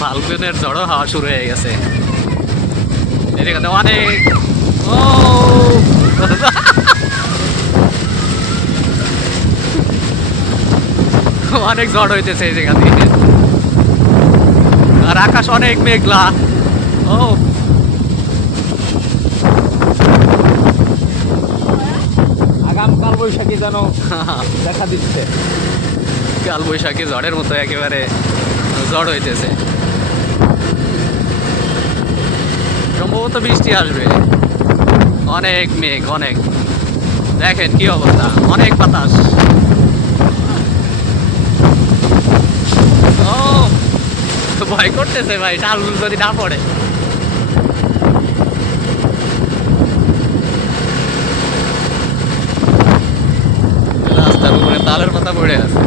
ফাল্গুনের ঝড়ো হাওয়া শুরু হয়ে গেছে এদিকে অনেক। ও অনেক ঝড় হইতেছে এই জায়গা থেকে, আর আকাশ অনেক মেঘলা। ও আগাম কাল বৈশাখী যেন দেখা দিচ্ছে। কাল বৈশাখী ঝড়ের মতো একেবারে ঝড় হইতেছে, সম্ভবত বৃষ্টি আসবে। অনেক মেঘ, অনেক, দেখেন কি অবস্থা, অনেক বাতাস। ও ভয় করতেছে ভাই, ডাল যদি না পড়ে। রাস্তার উপরে তালের পাতা পড়ে আছে।